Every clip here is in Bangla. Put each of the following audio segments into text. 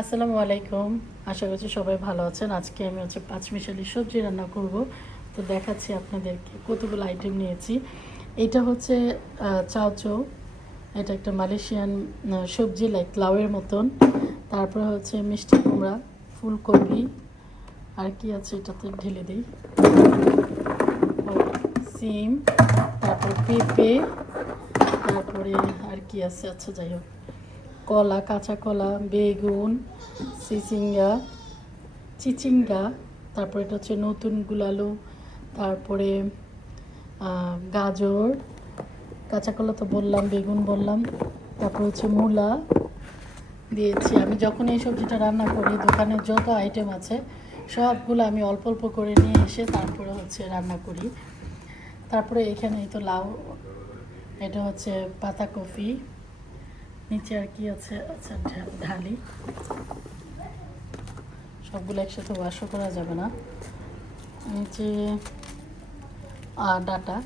আসসালামু আলাইকুম। আশা করছি সবাই ভালো আছেন। আজকে আমি হচ্ছে পাঁচ মিশালি সবজি রান্না করব। তো দেখাচ্ছি আপনাদেরকে কতগুলো আইটেম নিয়েছি। এটা হচ্ছে চাউচৌ এটা একটা মালয়েশিয়ান সবজি লাইক লাউয়ের মতন। তারপরে হচ্ছে মিষ্টি কুমড়া, ফুলকপি। আর কি আছে এটাতে ঢেলে দিই। সিম। তারপর পেঁপে। তারপরে আর কি আছে? আচ্ছা যাই হোক। কলা, কাঁচা কলা, বেগুন চিচিঙ্গা চিচিঙ্গা, তারপরে এটা হচ্ছে নতুন গুলালু, তারপরে গাজর, কাঁচা কলা তো বললাম, বেগুন বললাম, তারপরে হচ্ছে মূলা দিয়েছি। আমি যখন এই সবজিটা রান্না করি, দোকানে যত আইটেম আছে, সবগুলো আমি অল্প অল্প করে নিয়ে এসে তারপরে হচ্ছে রান্না করি। তারপরে এখানে এই তো লাউ, এটা হচ্ছে পাতাকপি নিচে আর কি আছে? আচ্ছা ঢা- ঢালি। সবগুলো একসাথে ওয়াশও করা যাবে না। নিচে ডাটা।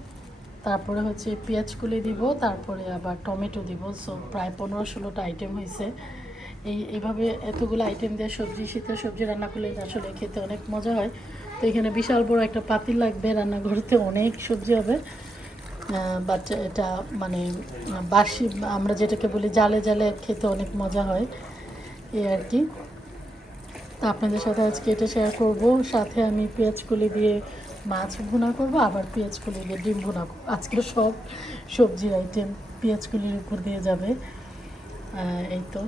তারপরে হচ্ছে পেঁয়াজ কুলি দিব, তারপরে আবার টমেটো দিব। সো প্রায় পনেরো ষোলোটা আইটেম হয়েছে। এই, এইভাবে এতগুলো আইটেম দিয়ে সবজি, শীতের সবজি রান্না করলে আসলে খেতে অনেক মজা হয়। তো এখানে বিশাল বড় একটা পাতিল লাগবে রান্নাঘরেতে, অনেক সবজি হবে। বাট এটা মানে বাসি, আমরা যেটাকে বলি জালে জালে খেতে অনেক মজা হয় এই আর কি। তা আপনাদের সাথে আজকে এটা শেয়ার করব। সাথে আমি পেঁয়াজ কলি দিয়ে মাছ ভুনা করব, আবার পেঁয়াজ কলি দিয়ে ডিম ভুনা করব। আজকে সব সবজির আইটেম পেঁয়াজ কলির উপর দিয়ে যাবে। এই তো।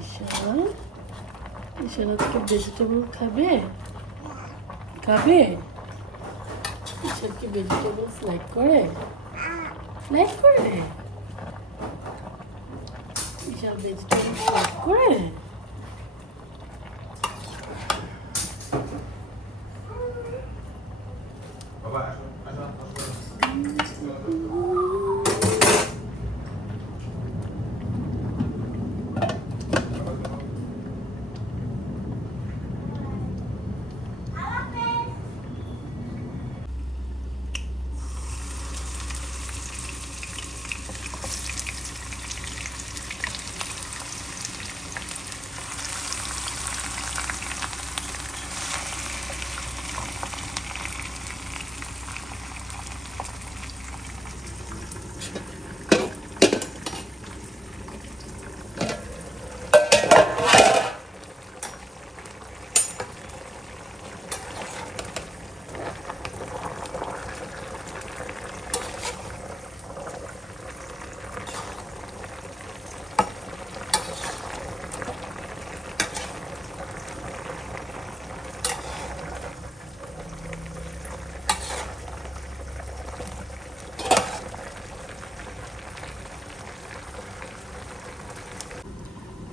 ঈশান ঈশান আজকে ভেজিটেবল খাবে? খাবে? ঈশান কি ভেজিটেবলস লাইক করে? লাইক করে? ঈশান ভেজিটেবলস লাইক করে?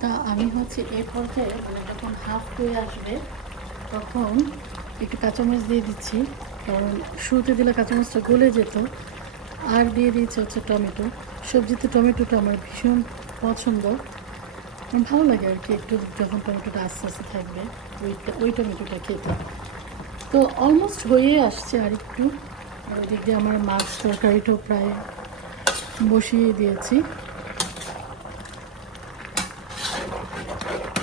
তা আমি হচ্ছে এই পর্যায়ে মানে যখন হাফ হয়ে আসবে, তখন একটু কাঁচামরিচ দিয়ে দিচ্ছি। কারণ শুরুতে দিলে কাঁচামরিচটা গলে যেত। আর দিয়ে দিয়েছে হচ্ছে টমেটো। সবজিতে টমেটোটা আমার ভীষণ পছন্দ। ভালো লাগে আর কি একটু যখন টমেটোটা আস্তে আস্তে থাকবে ওইটা ওই টমেটোটা খেতে। তো অলমোস্ট হয়ে আসছে আর একটু ওই ওদিক দিয়ে আমার মাছ তরকারিটাও প্রায় বসিয়ে দিয়েছি। Thank you.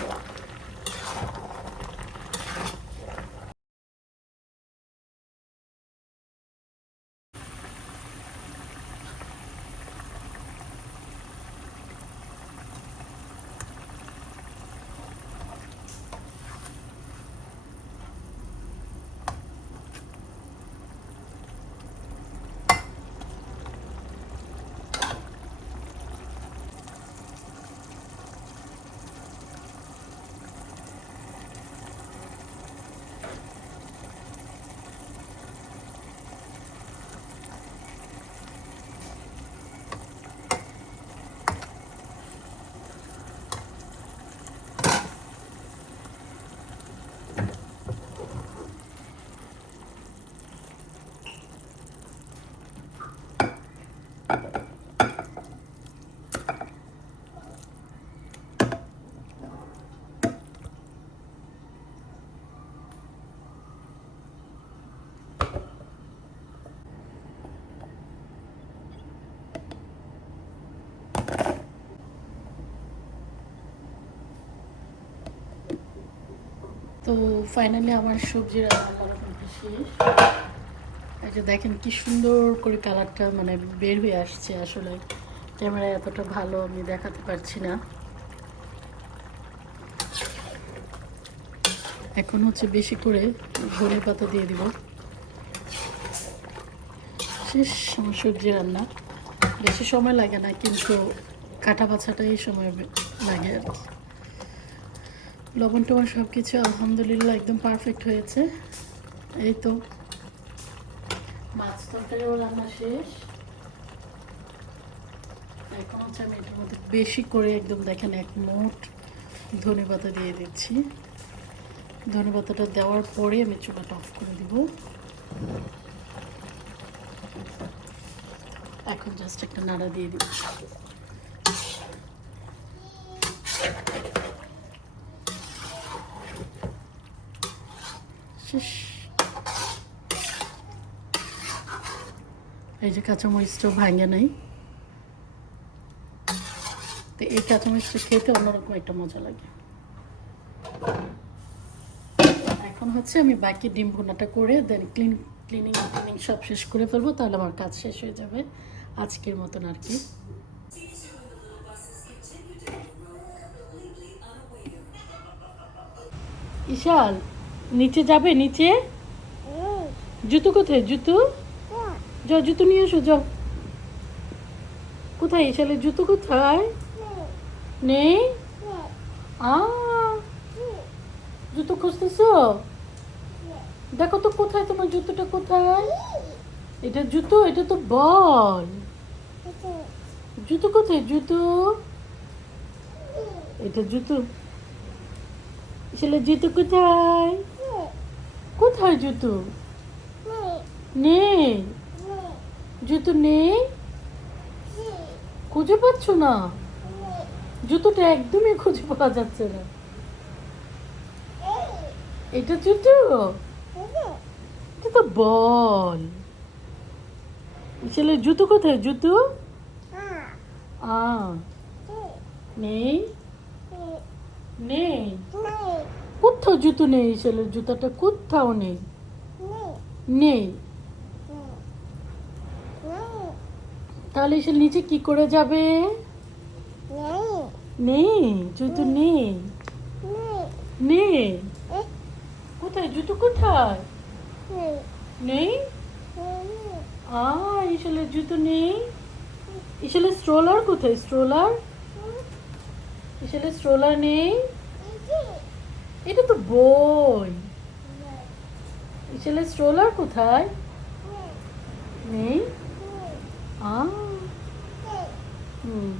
তো ফাইনালি আমার সবজি রান্না করা complete শেষ। যে দেখেন কি সুন্দর করে কালারটা মানে বের হয়ে আসছে আসলে। ক্যামেরায় এতটা ভালো আমি দেখাতে পারছি না। এখন হচ্ছে বেশি করে ধনে পাতা দিয়ে দিব। শেষ আমার সবজি রান্না। বেশি সময় লাগে না, কিন্তু কাটা বাছাটাই সময় লাগে আর কি। লবণ টবণ সব কিছু আলহামদুলিল্লাহ একদম পারফেক্ট হয়েছে। এই তো। মাছ তরকারিও রান্না শেষ। এখন হচ্ছে আমি এটার মধ্যে বেশি করে একদম দেখেন এক মোট ধনে পাতা দিয়ে দিচ্ছি। ধনে পাতাটা দেওয়ার পরে আমি চুলাটা অফ করে দিব। এখন জাস্ট একটা নাড়া দিয়ে দিব এই যে কাঁচামরিচটাও ভাঙে নাই। তো এই কাঁচামরিচটা খেতে অন্যরকম একটা মজা লাগে। এখন হচ্ছে আমি বাকি ডিম ভুনাটা করে দেন ক্লিন, ক্লিনিং ক্লিনিং সব শেষ করে ফেলব, তাহলে আমার কাজ শেষ হয়ে যাবে আজকের মতন আর কি। ইশাল নিচে যাবে নিচে? জুতো কোথায়? জুতো? যাও জুতো নিয়ে এসো যাও। কোথায়? ইশালের জুতো কোথায়? নেই? আ। জুতো খুঁজতেছো? দেখো তো কোথায় তোমার জুতোটা কোথায়? এটা জুতো এটা তো বল। জুতো কোথায়? জুতো? এটা জুতো। ছেলে জুতো কোথায়? কোথায় জুতো? নেই। জুতো নেই? খুঁজে পাচ্ছ না? জুতোটা একদমই খুঁজে পাওয়া যাচ্ছে না। এটা জুতো? এটা তো বল। ছেলে জুতো কোথায়? জুতো? নেই? নেই। কোথাও জুতো নেই ছেলের, জুতাটা কোথাও নেই। নেই। তাহলে এসে নিচে কি করে যাবে? নেই, জুতো নেই। নেই। কোথায়, জুতো কোথায়? নেই? আ ইশালের জুতো নেই। ইশালের স্ট্রোলার কোথায়? স্ট্রোলার ইশালের স্ট্রোলার নেই। এটা তো বই। ছেলে স্ট্রোলার কোথায়? নেই? আ হুম।